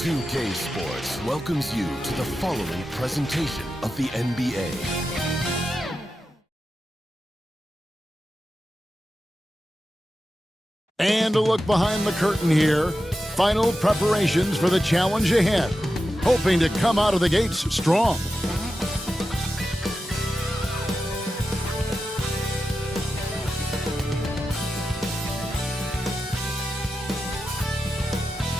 2K Sports welcomes you to the following presentation of the NBA. And a look behind the curtain here. Final preparations for the challenge ahead. Hoping to come out of the gates strong.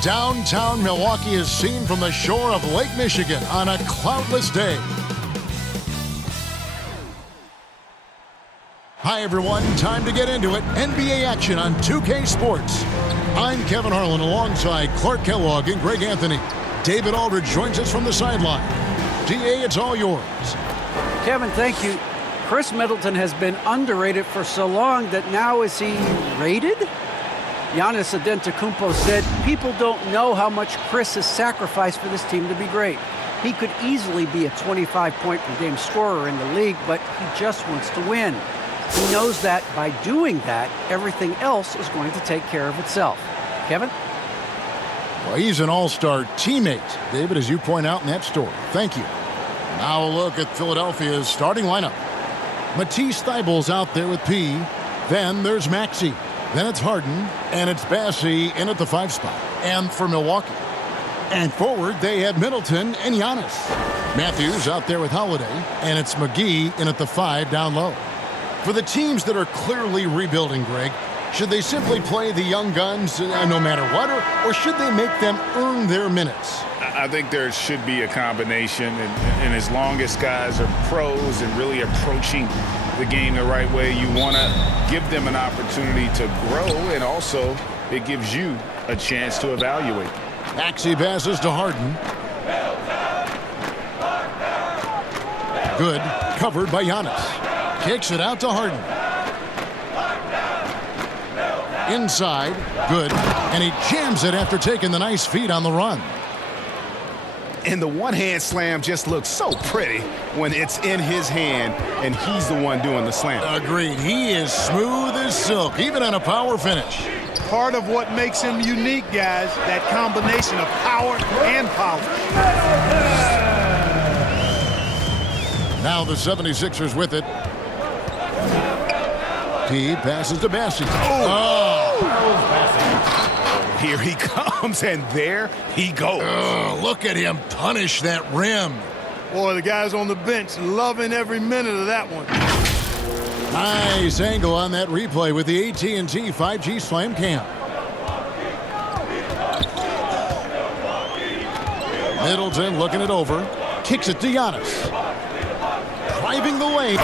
Downtown Milwaukee is seen from the shore of Lake Michigan on a cloudless day. Hi everyone, time to get into it. NBA action on 2K Sports. I'm Kevin Harlan alongside Clark Kellogg and Greg Anthony. David Aldridge joins us from the sideline. DA, it's all yours. Kevin, thank you. Chris Middleton has been underrated for so long that now is he rated? Giannis Antetokounmpo said, people don't know how much Chris has sacrificed for this team to be great. He could easily be a 25-point-per-game scorer in the league, but he just wants to win. He knows that by doing that, everything else is going to take care of itself. Kevin? Well, he's an all-star teammate, David, as you point out in that story. Thank you. Now a look at Philadelphia's starting lineup. Matisse Thybulle's out there with P. Then there's Maxey. Then it's Harden, and it's Bassey in at the 5 spot. And for Milwaukee. And forward, they have Middleton and Giannis. Matthews out there with Holiday, and it's McGee in at the 5 down low. For the teams that are clearly rebuilding, Greg, should they simply play the young guns no matter what, or should they make them earn their minutes? I think there should be a combination, and as long as guys are pros and really approaching the game the right way, you want to give them an opportunity to grow, and also it gives you a chance to evaluate. Maxey passes to Harden. Good, covered by Giannis. Kicks it out to Harden. Inside, good, and he jams it after taking the nice feed on the run. And the one-hand slam just looks so pretty when it's in his hand and he's the one doing the slam. Agreed. He is smooth as silk, even on a power finish. Part of what makes him unique, guys, that combination of power and polish. Now the 76ers with it. P passes to Bassey. Here he comes, and there he goes. Look at him punish that rim. Boy, the guys on the bench loving every minute of that one. Nice angle on that replay with the AT&T 5G Slam Cam. Middleton looking it over. Kicks it to Giannis. Driving the lane.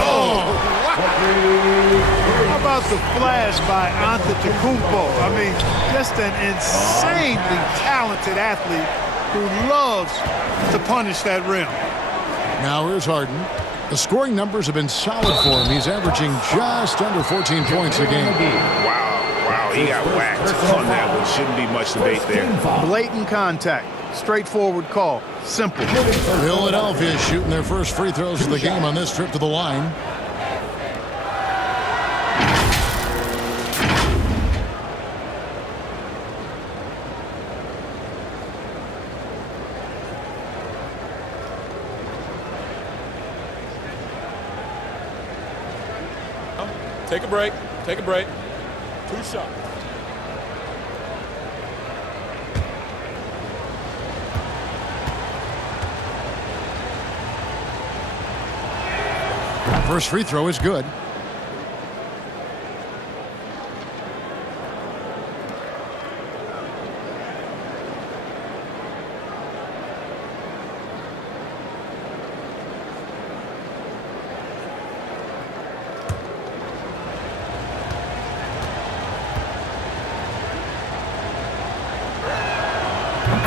How about the flash by Antetokounmpo? I mean, just an insanely talented athlete who loves to punish that rim. Now here's Harden. The scoring numbers have been solid for him. He's averaging just under 14 points a game. Wow, he got whacked on that one. Shouldn't be much debate there. Blatant contact. Straightforward call. Simple. Philadelphia shooting their first free throws of the game on this trip to the line. Take a break. Take a break. 2 shots. First free throw is good.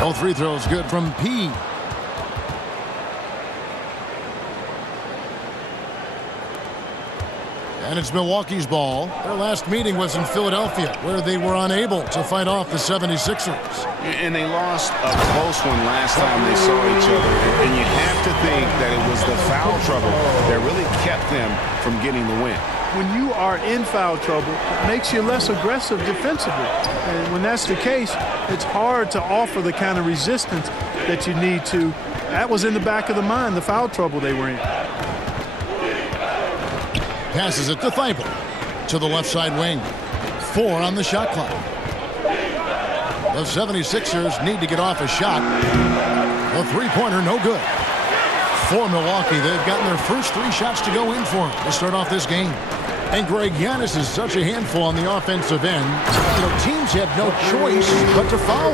All free throws good from P. And it's Milwaukee's ball. Their last meeting was in Philadelphia, where they were unable to fight off the 76ers. And they lost a close one last time they saw each other. And you have to think that it was the foul trouble that really kept them from getting the win. When you are in foul trouble, it makes you less aggressive defensively. And when that's the case, it's hard to offer the kind of resistance that you need to. That was in the back of the mind, the foul trouble they were in. Passes it to Thibault. To the left side wing. 4 on the shot clock. The 76ers need to get off a shot. The three-pointer, no good. For Milwaukee, they've gotten their first 3 shots to go in for them to start off this game. And Greg, Giannis is such a handful on the offensive end. You know, teams have no choice but to foul.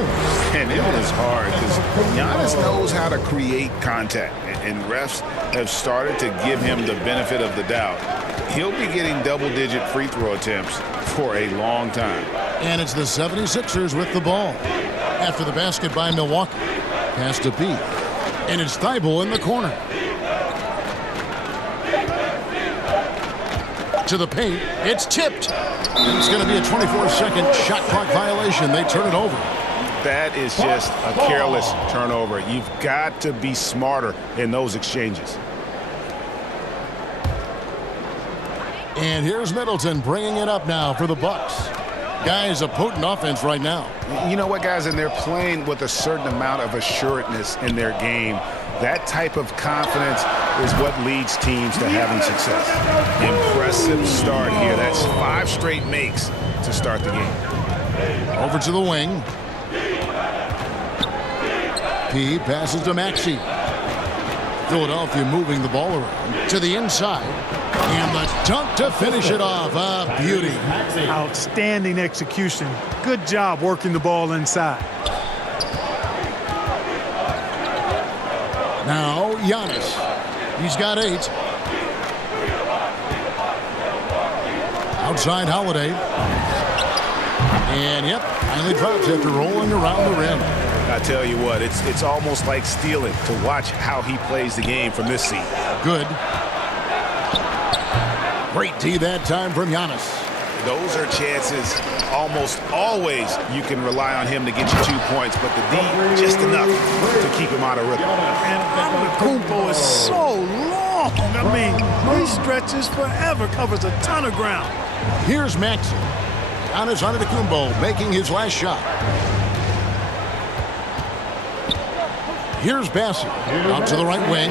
And it is hard because Giannis knows how to create contact. And refs have started to give him the benefit of the doubt. He'll be getting double-digit free throw attempts for a long time. And it's the 76ers with the ball. After the basket by Milwaukee. Pass to P. And it's Thibault in the corner. To the paint. It's tipped. And it's going to be a 24-second shot clock violation. They turn it over. That is just a careless turnover. You've got to be smarter in those exchanges. And here's Middleton bringing it up now for the Bucks. Guys, a potent offense right now. You know what, guys? And they're playing with a certain amount of assuredness in their game. That type of confidence is what leads teams to having success. Impressive start here. That's 5 straight makes to start the game. Over to the wing. P passes to Maxey. Philadelphia moving the ball around to the inside. And the dunk to finish it off. A beauty. Outstanding execution. Good job working the ball inside. Now, Giannis. He's got 8. Outside Holiday. And, yep, finally drops after rolling around the rim. I tell you what, it's almost like stealing to watch how he plays the game from this seat. Good. Great D that time from Giannis. Those are chances almost always you can rely on him to get you 2 points, but the D just enough to keep him out of rhythm. And Antetokounmpo is so long. I mean, he stretches forever, covers a ton of ground. Here's Maxey. Giannis Antetokounmpo making his last shot. Here's Bassett. Out to the right wing.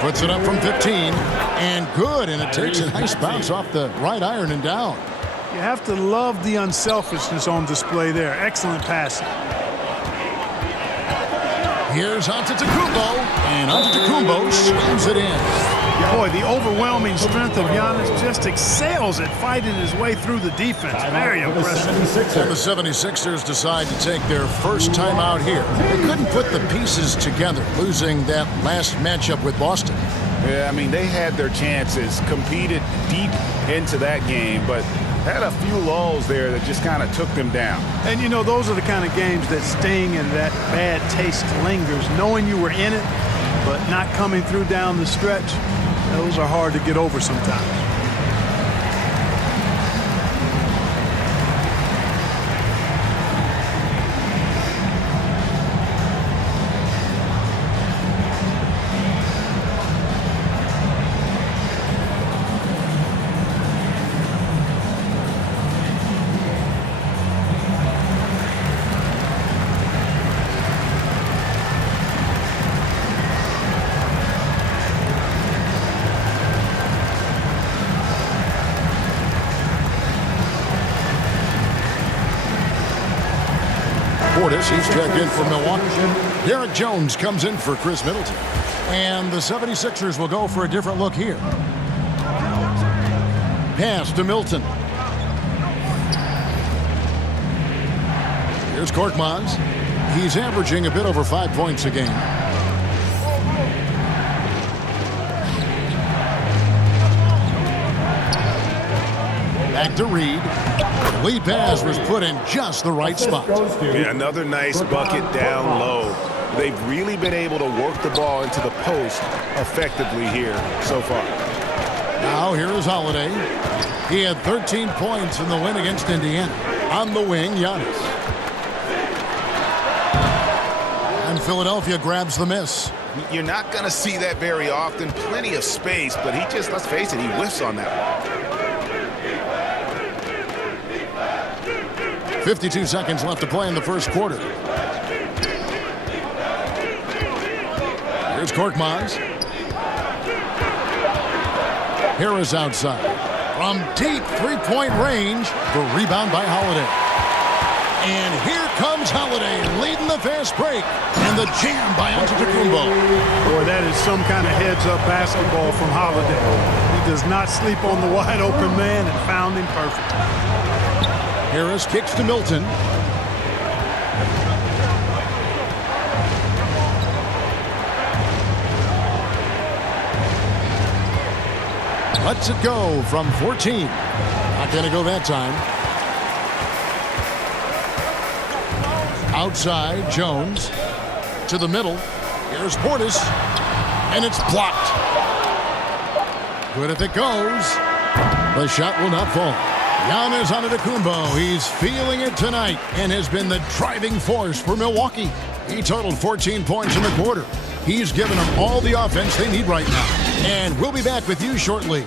Puts it up from 15. And good. And it takes a nice bounce off the right iron and down. You have to love the unselfishness on display there. Excellent passing. Here's Antetokounmpo. And Antetokounmpo swings it in. Boy, the overwhelming strength of Giannis just excels at fighting his way through the defense. Very impressive. And the 76ers decide to take their first time out here. They couldn't put the pieces together, losing that last matchup with Boston. Yeah, I mean, they had their chances, competed deep into that game, but had a few lulls there that just kind of took them down. And, you know, those are the kind of games that sting and that bad taste lingers. Knowing you were in it, but not coming through down the stretch, those are hard to get over sometimes. He's checked in for Milwaukee. Derek Jones comes in for Chris Middleton. And the 76ers will go for a different look here. Pass to Milton. Here's Korkmaz. He's averaging a bit over 5 points a game. Back to Reed. Lead pass was put in just the right spot. Yeah, another nice bucket down low. They've really been able to work the ball into the post effectively here so far. Now here is Holiday. He had 13 points in the win against Indiana. On the wing, Giannis. And Philadelphia grabs the miss. You're not going to see that very often. Plenty of space, but he just, let's face it, he whiffs on that one. 52 seconds left to play in the first quarter. Here's Korkmaz. Harris outside. From deep three-point range, the rebound by Holiday. And here comes Holiday leading the fast break. And the jam by Antetokounmpo. Boy, that is some kind of heads-up basketball from Holiday. He does not sleep on the wide-open man and found him perfect. Harris kicks to Milton. Lets it go from 14. Not going to go that time. Outside, Jones. To the middle. Here's Portis. And it's blocked. Good if it goes. The shot will not fall. Giannis Antetokounmpo. He's feeling it tonight and has been the driving force for Milwaukee. He totaled 14 points in the quarter. He's given them all the offense they need right now. And we'll be back with you shortly.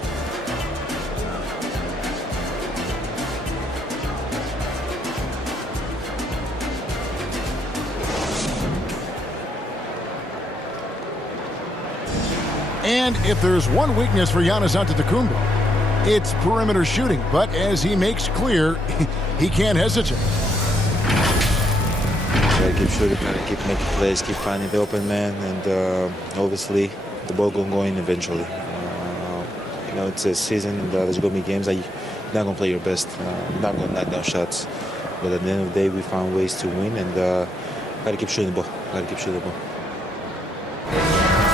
And if there's one weakness for Giannis Antetokounmpo, it's perimeter shooting. But as he makes clear, he can't hesitate. Gotta keep shooting, gotta keep making plays, keep finding the open man, and obviously the ball gonna go in eventually. You know, it's a season, and there's gonna be games that you're not gonna play your best, not gonna knock down shots. But at the end of the day, we found ways to win, and gotta keep shooting the ball. Gotta keep shooting the ball.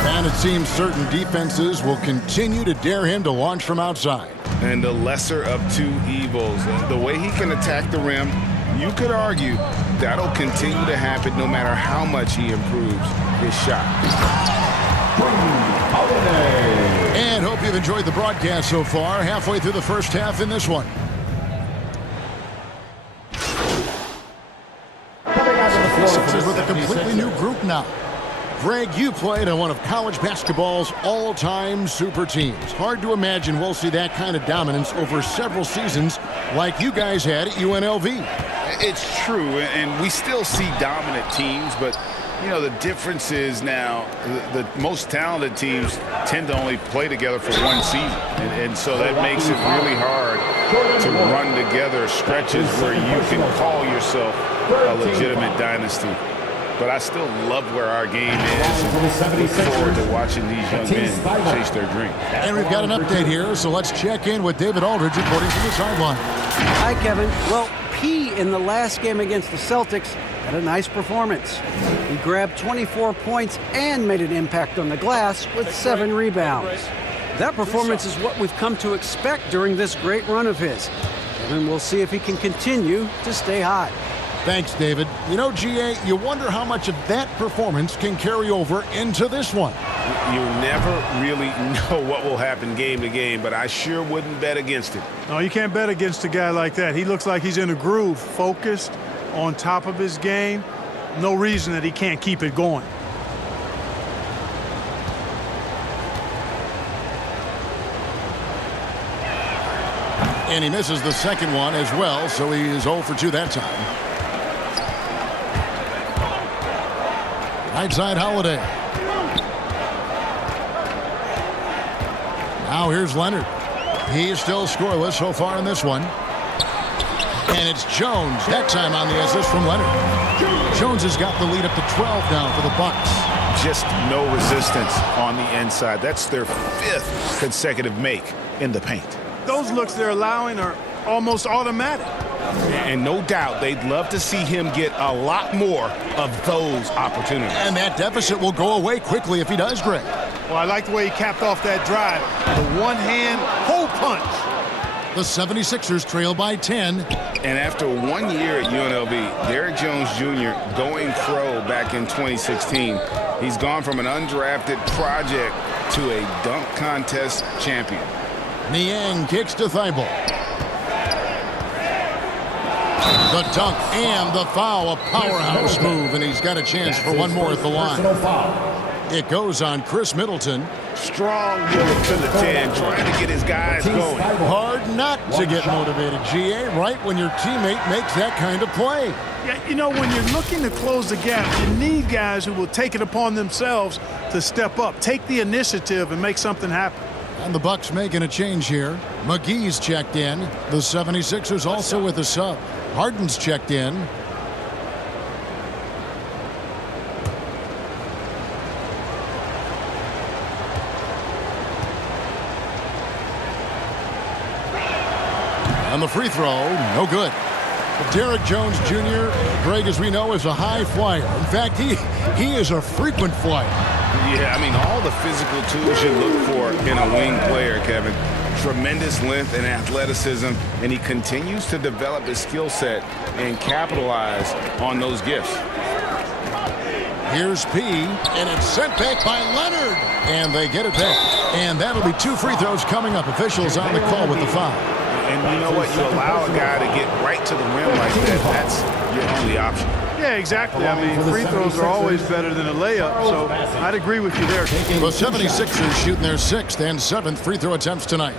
And it seems certain defenses will continue to dare him to launch from outside. And the lesser of two evils. The way he can attack the rim, you could argue that'll continue to happen no matter how much he improves his shot. And hope you've enjoyed the broadcast so far. Halfway through the first half in this one. The Sixers with a completely new group now. Greg, you played on one of college basketball's all-time super teams. Hard to imagine we'll see that kind of dominance over several seasons like you guys had at UNLV. It's true, and we still see dominant teams, but, you know, the difference is now the most talented teams tend to only play together for one season, and so that makes it really hard to run together stretches where you can call yourself a legitimate dynasty. But I still love where our game is and look forward to watching these young men chase their dream. And we've got an update here, so let's check in with David Aldridge reporting from the sideline. Hi, Kevin. Well, P in the last game against the Celtics had a nice performance. He grabbed 24 points and made an impact on the glass with 7 rebounds. That performance is what we've come to expect during this great run of his. And we'll see if he can continue to stay hot. Thanks, David. You know, GA, you wonder how much of that performance can carry over into this one. You never really know what will happen game to game, but I sure wouldn't bet against it. No, you can't bet against a guy like that. He looks like he's in a groove, focused, on top of his game. No reason that he can't keep it going. And he misses the second one as well, so he is 0 for 2 that time. Right side, Holiday. Now here's Leonard. He is still scoreless so far in this one. And it's Jones, that time on the assist from Leonard. Jones has got the lead up to 12 now for the Bucks. Just no resistance on the inside. That's their 5th consecutive make in the paint. Those looks they're allowing are almost automatic. And no doubt they'd love to see him get a lot more of those opportunities. And that deficit will go away quickly if he does, Greg. Well, I like the way he capped off that drive. The one-hand hole punch. The 76ers trail by 10. And after 1 year at UNLV, Derrick Jones Jr. going pro back in 2016, he's gone from an undrafted project to a dunk contest champion. Niang kicks to Thibault. The dunk and the foul, a powerhouse move, and he's got a chance for one more at the line. It goes on Chris Middleton. Strong move to the 10, trying to get his guys going. Hard not to get motivated, GA, right when your teammate makes that kind of play. Yeah, you know, when you're looking to close the gap, you need guys who will take it upon themselves to step up, take the initiative, and make something happen. And the Bucks making a change here. McGee's checked in. The 76ers also with a sub. Harden's checked in. And the free throw, no good. Derek Jones Jr., Greg, as we know, is a high flyer. In fact, he is a frequent flyer. Yeah, I mean, all the physical tools you look for in a wing player, Kevin. Tremendous length and athleticism, and he continues to develop his skill set and capitalize on those gifts. Here's P, and it's sent back by Leonard. And they get it back. And that'll be 2 free throws coming up. Officials on the call with the foul. And you know what? You allow a guy to get right to the rim like that. That's your only option. Yeah, exactly. I mean, free throws are always better than a layup, so I'd agree with you there. The 76ers shooting their 6th and 7th free throw attempts tonight.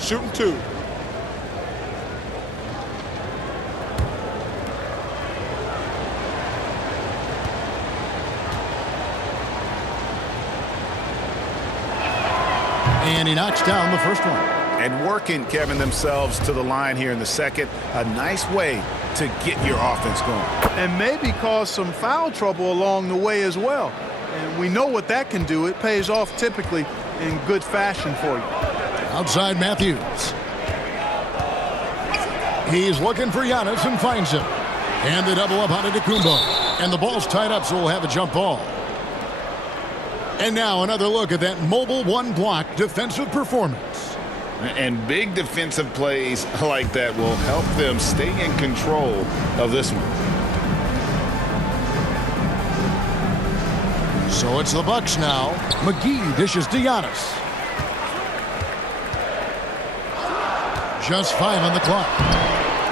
Shooting 2. And he knocks down the first one. And working, Kevin, themselves to the line here in the second. A nice way to get your offense going. And maybe cause some foul trouble along the way as well. And we know what that can do. It pays off typically in good fashion for you. Outside Matthews. He's looking for Giannis and finds him. And they double up on Antetokounmpo. And the ball's tied up, so we'll have a jump ball. And now another look at that mobile one-block defensive performance. And big defensive plays like that will help them stay in control of this one. So it's the Bucks now. McGee dishes to Giannis. Just 5 on the clock.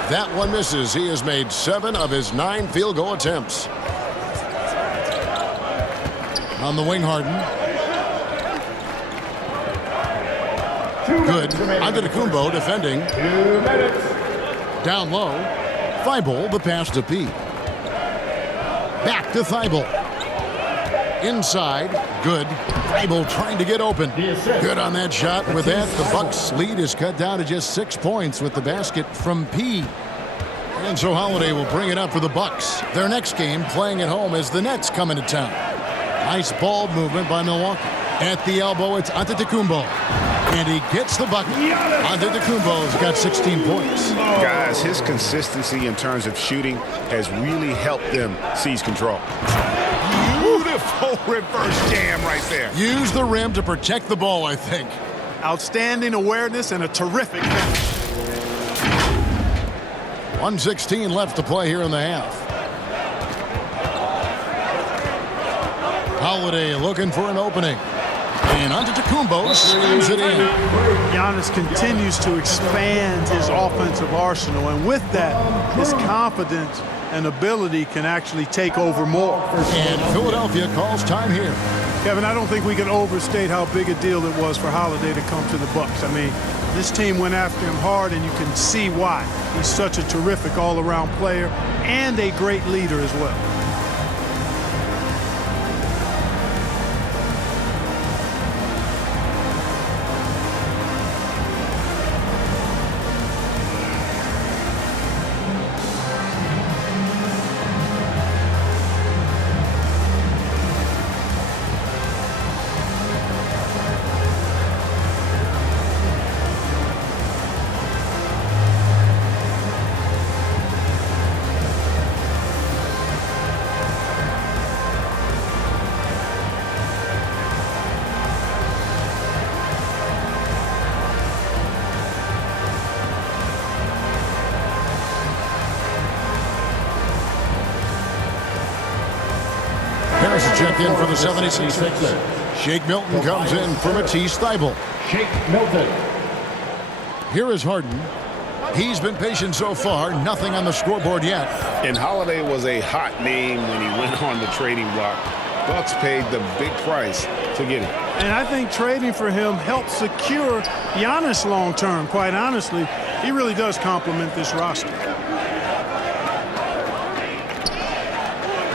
That one misses. He has made 7 of his 9 field goal attempts. On the wing, Harden. Good. Antetokounmpo defending. Down low. Thibault, the pass to P. Back to Thibault. Inside. Good. Thibault trying to get open. Good on that shot. With that, the Bucks lead is cut down to just 6 points with the basket from P. And so Holiday will bring it up for the Bucks. Their next game playing at home as the Nets come into town. Nice ball movement by Milwaukee. At the elbow, it's Antetokounmpo. And he gets the bucket. Antetokounmpo's got 16 points. Guys, his consistency in terms of shooting has really helped them seize control. Beautiful reverse jam right there. Use the rim to protect the ball, I think. Outstanding awareness and a terrific finish. 1:16 left to play here in the half. Holiday looking for an opening. And Antetokounmpo slams it in. Giannis continues to expand his offensive arsenal, and with that, his confidence and ability can actually take over more. And Philadelphia calls time here. Kevin, I don't think we can overstate how big a deal it was for Holiday to come to the Bucks. I mean, this team went after him hard, and you can see why. He's such a terrific all-around player and a great leader as well. check in for the 76ers. Shake Milton comes in for Matisse Thybulle. Shake Milton. Here is Harden. He's been patient so far. Nothing on the scoreboard yet. And Holiday was a hot name when he went on the trading block. Bucks paid the big price to get him. And I think trading for him helps secure Giannis long term. Quite honestly, he really does complement this roster.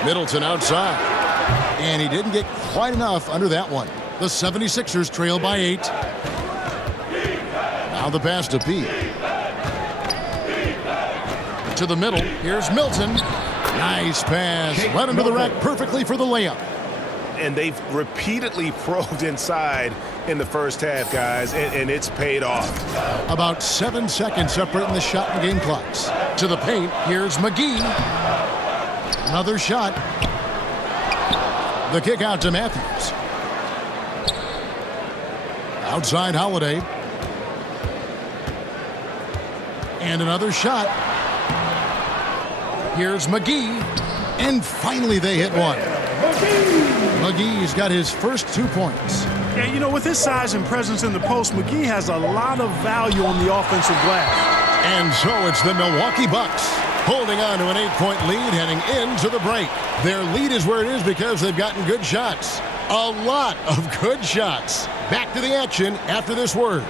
Middleton outside. And he didn't get quite enough under that one. The 76ers trail by 8. Now the pass to P. To the middle. Here's Milton. Nice pass. Right under the rack perfectly for the layup. And they've repeatedly probed inside in the first half, guys, and it's paid off. About 7 seconds separating the shot and game clocks. To the paint. Here's McGee. Another shot. The kick out to Matthews. Outside Holiday. And another shot. Here's McGee. And finally they hit one. McGee's got his first 2 points. Yeah, you know, with his size and presence in the post, McGee has a lot of value on the offensive glass. And so it's the Milwaukee Bucks holding on to an 8-point lead heading into the break. Their lead is where it is because they've gotten good shots. A lot of good shots. Back to the action after this word.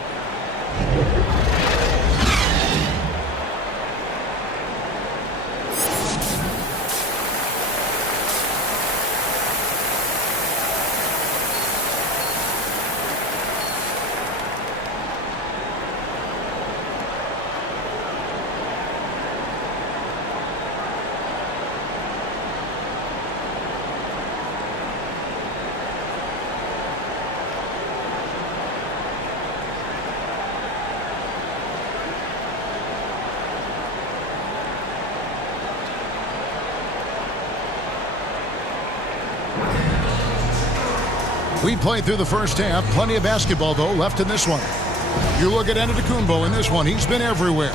We played through the first half. Plenty of basketball, though, left in this one. You look at Antetokounmpo in this one. He's been everywhere.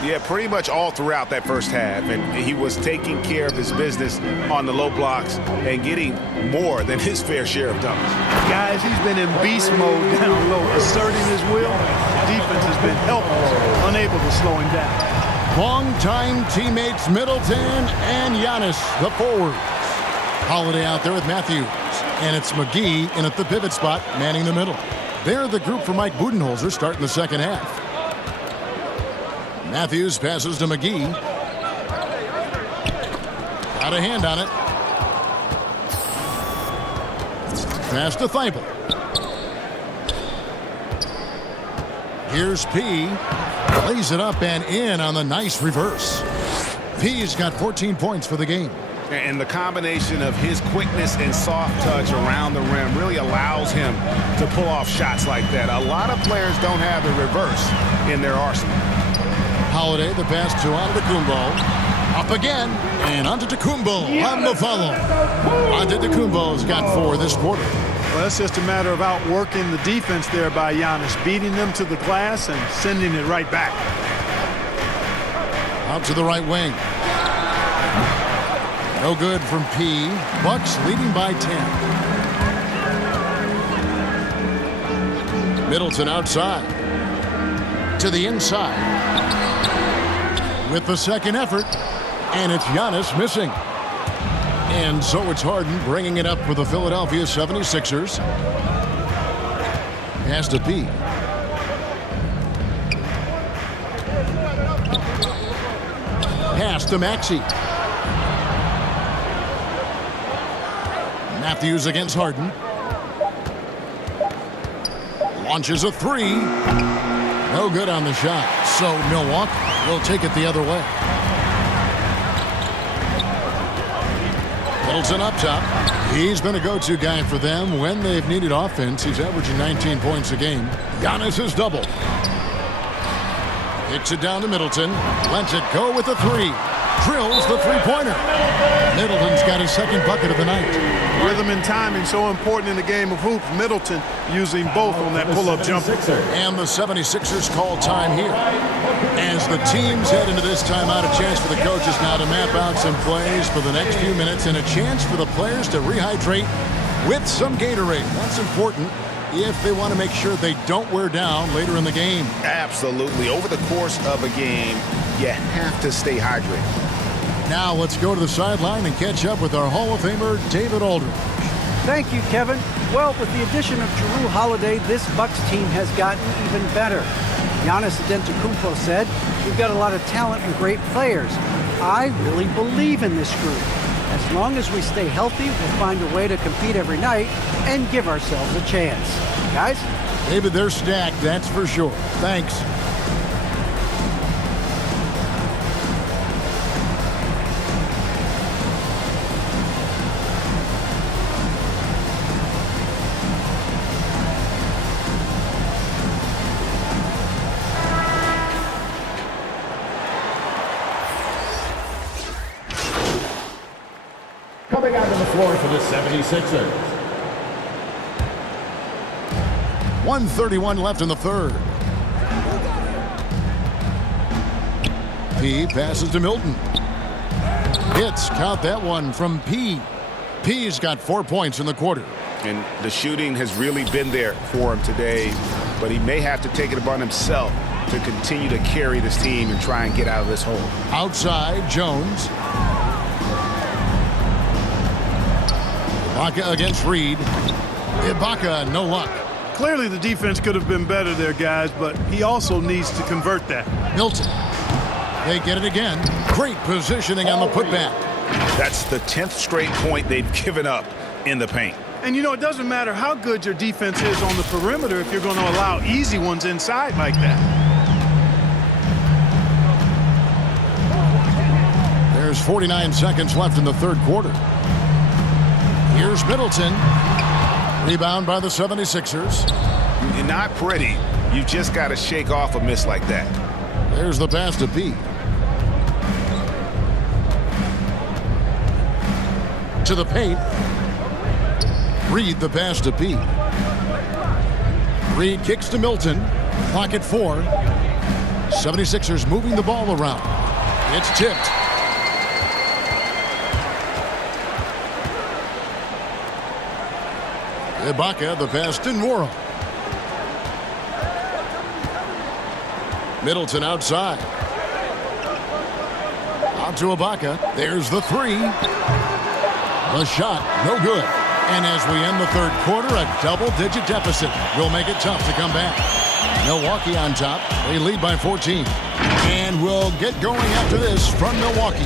Yeah, pretty much all throughout that first half. And he was taking care of his business on the low blocks and getting more than his fair share of dunks. Guys, he's been in beast mode down low, asserting his will. Defense has been helpless, unable to slow him down. Long-time teammates Middleton and Giannis, the forwards. Holiday out there with Matthews. And it's McGee in at the pivot spot, manning the middle. They're the group for Mike Budenholzer starting the second half. Matthews passes to McGee. Got a hand on it. Pass to Thybulle. Here's P. Lays it up and in on the nice reverse. P's got 14 points for the game. And the combination of his quickness and soft touch around the rim really allows him to pull off shots like that. A lot of players don't have the reverse in their arsenal. Holiday, the pass to Antetokounmpo. Up again, and Antetokounmpo on the follow. Antetokounmpo's got 4 this quarter. Well, that's just a matter of outworking the defense there by Giannis, beating them to the glass and sending it right back. Out to the right wing. No good from P. Bucks leading by 10. Middleton outside. To the inside. With the second effort. And it's Giannis missing. And so it's Harden bringing it up for the Philadelphia 76ers. Pass to P. Pass to Maxey. Matthews against Harden. Launches a 3. No good on the shot. So Milwaukee will take it the other way. Middleton up top. He's been a go-to guy for them when they've needed offense. He's averaging 19 points a game. Giannis is double. Kicks it down to Middleton. Lets it go with a 3. drills the three-pointer. Middleton's got his second bucket of the night. Rhythm and timing so important in the game of hoops. Middleton using both on that pull-up jumper. And the 76ers call time here. As the teams head into this timeout, a chance for the coaches now to map out some plays for the next few minutes and a chance for the players to rehydrate with some Gatorade. That's important if they want to make sure they don't wear down later in the game. Absolutely. Over the course of a game, you have to stay hydrated. Now let's go to the sideline and catch up with our Hall of Famer, David Aldridge. Thank you, Kevin. Well, with the addition of Jrue Holiday, this Bucks team has gotten even better. Giannis Antetokounmpo said, "We've got a lot of talent and great players. I really believe in this group. As long as we stay healthy, we'll find a way to compete every night and give ourselves a chance." Guys? David, they're stacked, that's for sure. Thanks. Coming out to the floor for the 76ers. 1:31 left in the third. P passes to Milton. Hits, count that one from P. P's got 4 points in the quarter. And the shooting has really been there for him today, but he may have to take it upon himself to continue to carry this team and try and get out of this hole. Outside, Jones. Ibaka against Reed. Ibaka, no luck. Clearly the defense could have been better there, guys, but he also needs to convert that. Milton. They get it again. Great positioning on the putback. That's the 10th straight point they've given up in the paint. And you know, it doesn't matter how good your defense is on the perimeter if you're going to allow easy ones inside like that. There's 49 seconds left in the third quarter. Here's Middleton. Rebound by the 76ers. You're not pretty. You've just got to shake off a miss like that. There's the pass to P. To the paint. Reed the pass to P. Reed kicks to Milton. Clock at 4. 76ers moving the ball around. It's tipped. Ibaka the pass to Nwora. Middleton outside. Out to Ibaka. There's the three. The shot, no good. And as we end the third quarter, a double-digit deficit will make it tough to come back. Milwaukee on top. They lead by 14. And we'll get going after this from Milwaukee.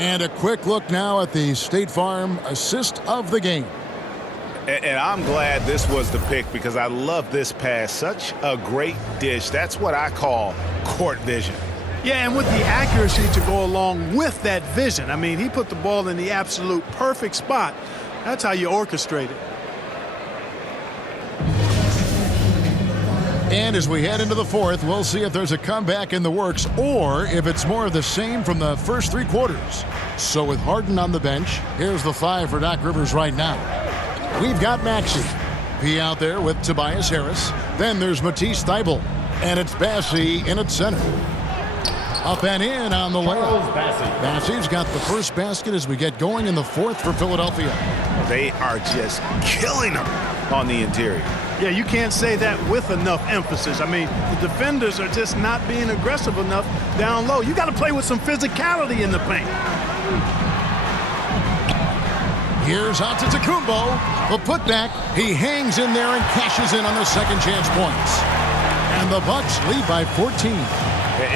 And a quick look now at the State Farm assist of the game. And I'm glad this was the pick because I love this pass. Such a great dish. That's what I call court vision. Yeah, and with the accuracy to go along with that vision. I mean, he put the ball in the absolute perfect spot. That's how you orchestrate it. And as we head into the fourth, we'll see if there's a comeback in the works or if it's more of the same from the first three quarters. So with Harden on the bench, here's the 5 for Doc Rivers right now. We've got Maxey. P out there with Tobias Harris. Then there's Matisse Thybulle. And it's Bassey in at center. Up and in on the layup. Bassey's got the first basket as we get going in the fourth for Philadelphia. They are just killing them on the interior. Yeah, you can't say that with enough emphasis. I mean, the defenders are just not being aggressive enough down low. You got to play with some physicality in the paint. Here's Antetokounmpo. The putback. He hangs in there and cashes in on the second chance points. And the Bucks lead by 14.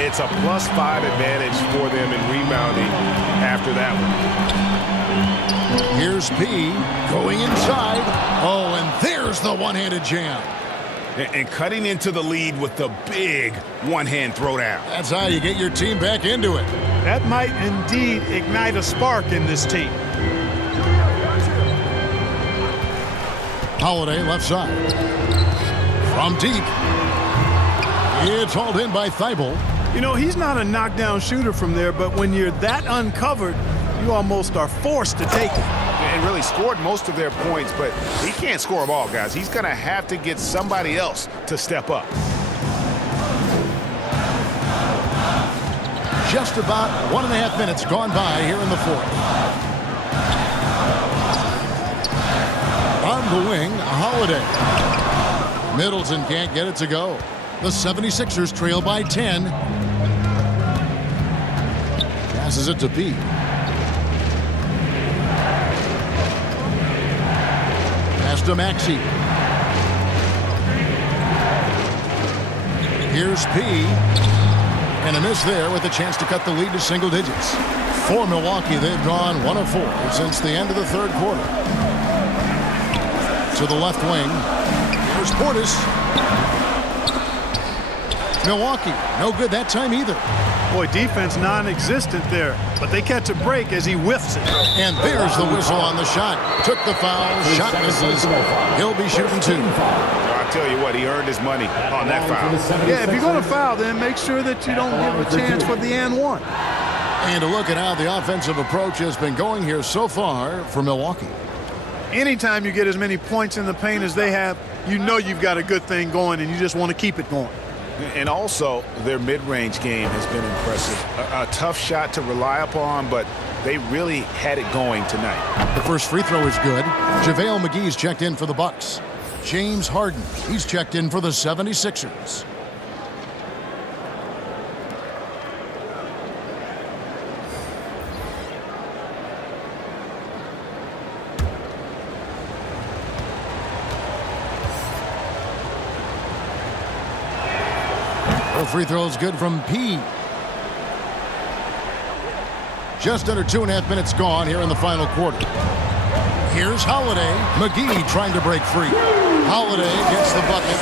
It's a +5 advantage for them in rebounding after that one. Here's P going inside. Oh, and there's the one-handed jam. And cutting into the lead with the big one-hand throwdown. That's how you get your team back into it. That might indeed ignite a spark in this team. Holiday left side. From deep. It's hauled in by Thibault. You know, he's not a knockdown shooter from there, but when you're that uncovered, you almost are forced to take it. And really scored most of their points, but he can't score them all, guys. He's going to have to get somebody else to step up. Just about 1.5 minutes gone by here in the fourth. On the wing, Holiday. Middleton can't get it to go. The 76ers trail by 10. Passes it to P. Pass to Maxey. Here's P. And a miss there with a chance to cut the lead to single digits. For Milwaukee, they've gone 1 of 4 since the end of the third quarter. To the left wing. Here's Portis. Milwaukee, no good that time either. Boy, defense non-existent there, but they catch a break as he whiffs it. And there's the whistle on the shot. Took the foul, shot misses. He'll be shooting 2. I'll tell you what, he earned his money on that foul. Yeah, if you're going to foul, then make sure that you don't give a chance for the and one. And a look at how the offensive approach has been going here so far for Milwaukee. Anytime you get as many points in the paint as they have, you know you've got a good thing going, and you just want to keep it going. And also, their mid-range game has been impressive. A tough shot to rely upon, but they really had it going tonight. The first free throw is good. JaVale McGee's checked in for the Bucks. James Harden, he's checked in for the 76ers. Free throw is good from P. Just under 2.5 minutes gone here in the final quarter. Here's Holiday. McGee trying to break free. Holiday gets the bucket.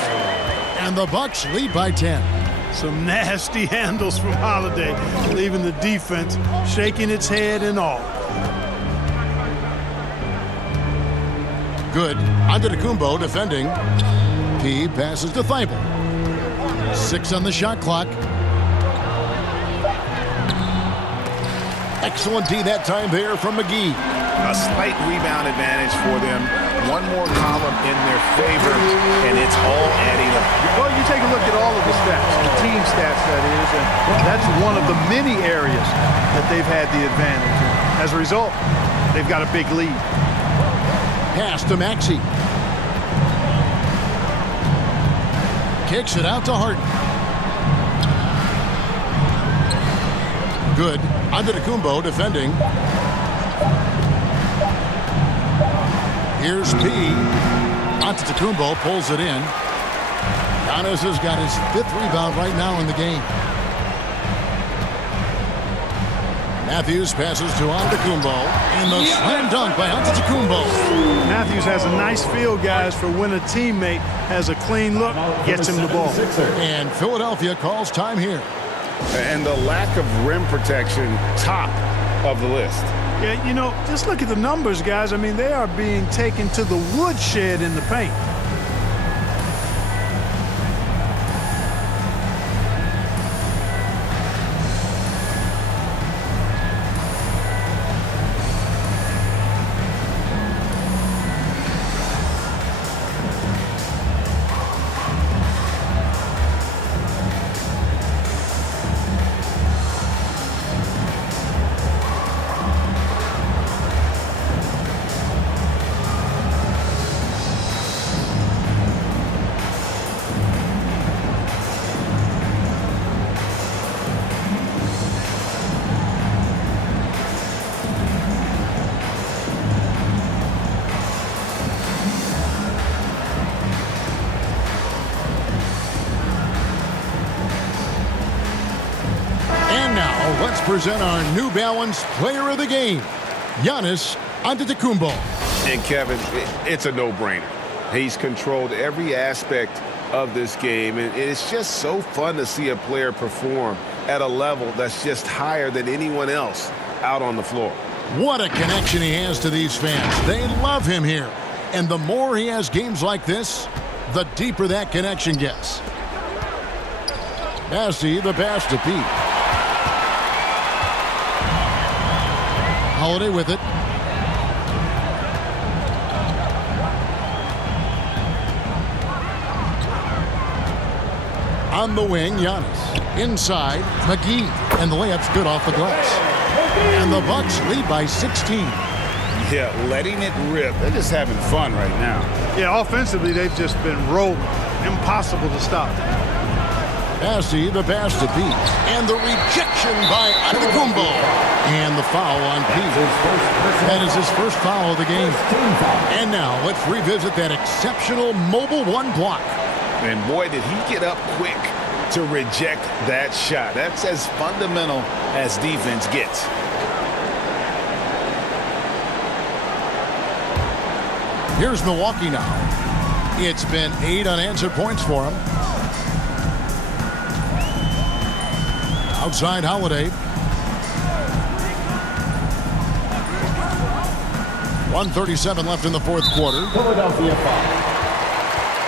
And the Bucks lead by 10. Some nasty handles from Holiday, leaving the defense shaking its head and all. Good. Antetokounmpo defending. P passes to Thibault. 6 on the shot clock. Excellent D that time there from McGee. A slight rebound advantage for them. One more column in their favor, and it's all adding up. Well, you take a look at all of the stats, the team stats, that is, and that's one of the many areas that they've had the advantage. As a result, they've got a big lead. Pass to Maxey. Kicks it out to Harden. Good. Antetokounmpo defending. Here's P. Antetokounmpo pulls it in. Giannis has got his 5th rebound right now in the game. Matthews passes to Antetokounmpo. And the slam dunk by Antetokounmpo. Matthews has a nice feel, guys, for when a teammate has a clean look, gets him the ball. And Philadelphia calls time here. And the lack of rim protection, top of the list. Yeah, you know, just look at the numbers, guys. I mean, they are being taken to the woodshed in the paint. Let's present our New Balance Player of the Game, Giannis Antetokounmpo. And Kevin, it's a no-brainer. He's controlled every aspect of this game. And it's just so fun to see a player perform at a level that's just higher than anyone else out on the floor. What a connection he has to these fans. They love him here. And the more he has games like this, the deeper that connection gets. Massey, the pass to Pete. Holiday with it. On the wing, Giannis. Inside, McGee. And the layup's good off the glass. And the Bucks lead by 16. Yeah, letting it rip. They're just having fun right now. Yeah, offensively, they've just been rolling. Impossible to stop. Massey, the pass to Pete. And the rejection by Antetokounmpo. And the foul on Pete. That is his first foul of the game. And now let's revisit that exceptional mobile one block. And boy, did he get up quick to reject that shot. That's as fundamental as defense gets. Here's Milwaukee now. It's been 8 unanswered points for him. Outside Holiday. 1:37 left in the fourth quarter. Philadelphia foul.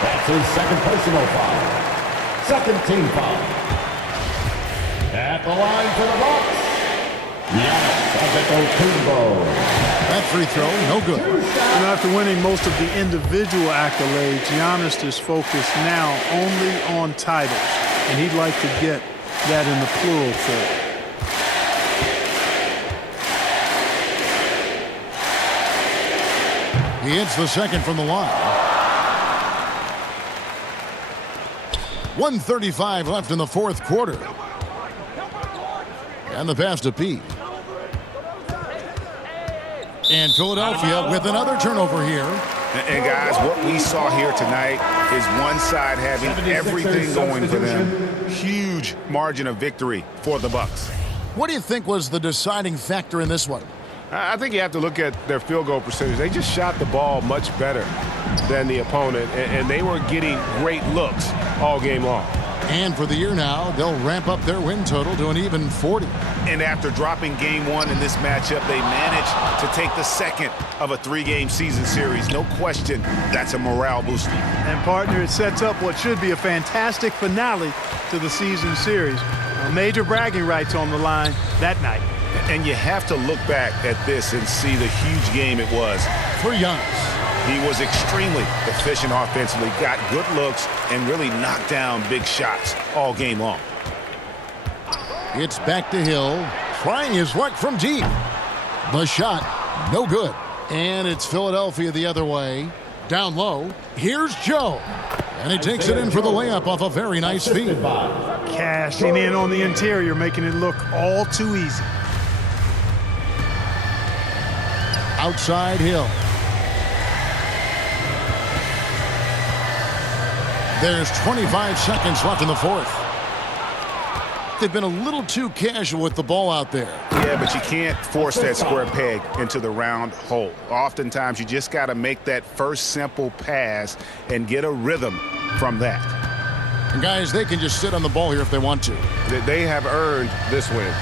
That's his second personal foul. Second team foul. At the line for the Bucks, Giannis Antetokounmpo. That free throw, no good. After winning most of the individual accolades, Giannis is focused now only on titles, and he'd like to get that in the plural form. He hits the second from the line. 1:35 left in the fourth quarter. And the pass to Pete. And Philadelphia with another turnover here. And guys, what we saw here tonight is one side having everything going for them. Huge margin of victory for the Bucks. What do you think was the deciding factor in this one? I think you have to look at their field goal percentage. They just shot the ball much better than the opponent, and they were getting great looks all game long. And for the year now, they'll ramp up their win total to an even 40. And after dropping game one in this matchup, they managed to take the second of a 3-game season series. No question, that's a morale booster. And partner, it sets up what should be a fantastic finale to the season series. Major bragging rights on the line that night. And you have to look back at this and see the huge game it was for Giannis. He was extremely efficient offensively, got good looks, and really knocked down big shots all game long. It's back to Hill, trying his luck from deep. The shot, no good. And it's Philadelphia the other way. Down low, here's Joe. And he takes it in for the layup off a very nice feed. Cashing in on the interior, making it look all too easy. Outside Hill. There's 25 seconds left in the fourth. They've been a little too casual with the ball out there. Yeah, but you can't force that square peg into the round hole. Oftentimes, you just got to make that first simple pass and get a rhythm from that. And guys, they can just sit on the ball here if they want to. They have earned this win.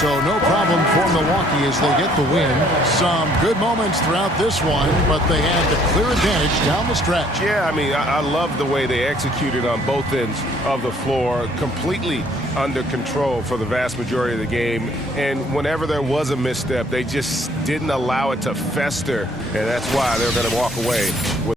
So no problem for Milwaukee as they get the win. Some good moments throughout this one, but they had the clear advantage down the stretch. Yeah, I mean, I love the way they executed on both ends of the floor, completely under control for the vast majority of the game. And whenever there was a misstep, they just didn't allow it to fester, and that's why they're going to walk away with